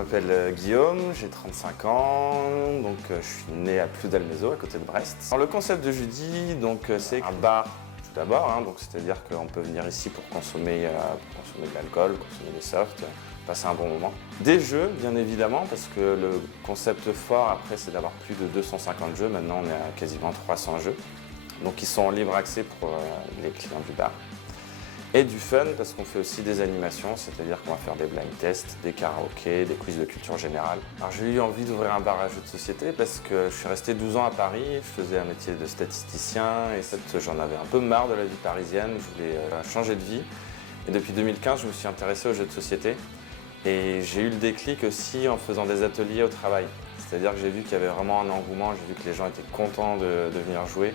m'appelle Guillaume, j'ai 35 ans, donc je suis né à Ploudalmézeau, à côté de Brest. Alors, le concept de Judy, c'est un bar tout d'abord, donc c'est-à-dire qu'on peut venir ici pour consommer de l'alcool, consommer des softs, passer un bon moment. Des jeux, bien évidemment, parce que le concept fort après, c'est d'avoir plus de 250 jeux. Maintenant, on est à quasiment 300 jeux, donc ils sont en libre accès pour les clients du bar. Et du fun, parce qu'on fait aussi des animations, c'est-à-dire qu'on va faire des blind tests, des karaokés, des quiz de culture générale. Alors j'ai eu envie d'ouvrir un bar à jeux de société parce que je suis resté 12 ans à Paris, je faisais un métier de statisticien et j'en avais un peu marre de la vie parisienne, je voulais changer de vie. Et depuis 2015, je me suis intéressé aux jeux de société et j'ai eu le déclic aussi en faisant des ateliers au travail. C'est-à-dire que j'ai vu qu'il y avait vraiment un engouement, j'ai vu que les gens étaient contents de venir jouer.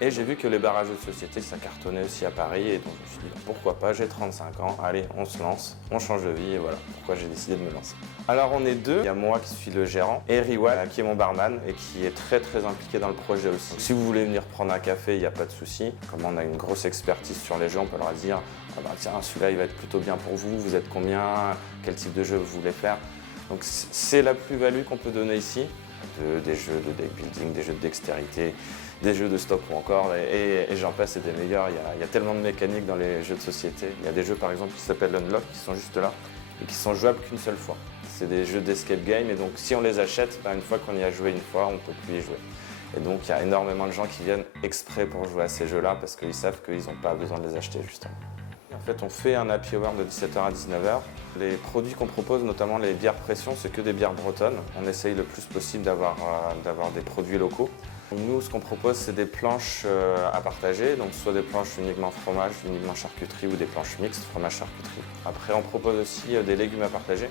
Et j'ai vu que les bars à jeux de société, ça cartonnait aussi à Paris. Et donc je me suis dit, pourquoi pas, j'ai 35 ans, allez, on se lance, on change de vie. Et voilà pourquoi j'ai décidé de me lancer. Alors on est deux, il y a moi qui suis le gérant et Riwan qui est mon barman et qui est très impliqué dans le projet aussi. Si vous voulez venir prendre un café, il n'y a pas de souci. Comme on a une grosse expertise sur les jeux, on peut leur dire, ah bah, tiens, celui-là il va être plutôt bien pour vous, vous êtes combien, quel type de jeu vous voulez faire. Donc c'est la plus-value qu'on peut donner ici. Des jeux de deck building, des jeux de dextérité, des jeux de stock ou encore, et j'en passe et des meilleurs. Il y a tellement de mécaniques dans les jeux de société. Il y a des jeux par exemple qui s'appellent Unlock, qui sont juste là, et qui sont jouables qu'une seule fois. C'est des jeux d'escape game, et donc si on les achète, une fois qu'on y a joué une fois, on ne peut plus y jouer. Et donc il y a énormément de gens qui viennent exprès pour jouer à ces jeux-là, parce qu'ils savent qu'ils n'ont pas besoin de les acheter justement. En fait, on fait un happy hour de 17h à 19h. Les produits qu'on propose, notamment les bières pression, c'est que des bières bretonnes. On essaye le plus possible d'avoir des produits locaux. Nous, ce qu'on propose, c'est des planches à partager, donc soit des planches uniquement fromage, uniquement charcuterie ou des planches mixtes, fromage-charcuterie. Après, on propose aussi des légumes à partager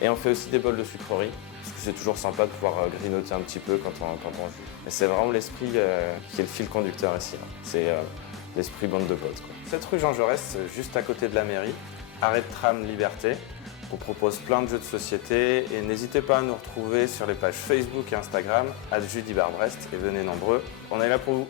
et on fait aussi des bols de sucreries, parce que c'est toujours sympa de pouvoir grignoter un petit peu quand on joue. Et c'est vraiment l'esprit qui est le fil conducteur ici. C'est l'esprit bande de potes, quoi. Cette rue Jean Jaurès, juste à côté de la mairie, arrêt de tram Liberté. On propose plein de jeux de société et n'hésitez pas à nous retrouver sur les pages Facebook et Instagram @JudyBarBrest et venez nombreux, on est là pour vous.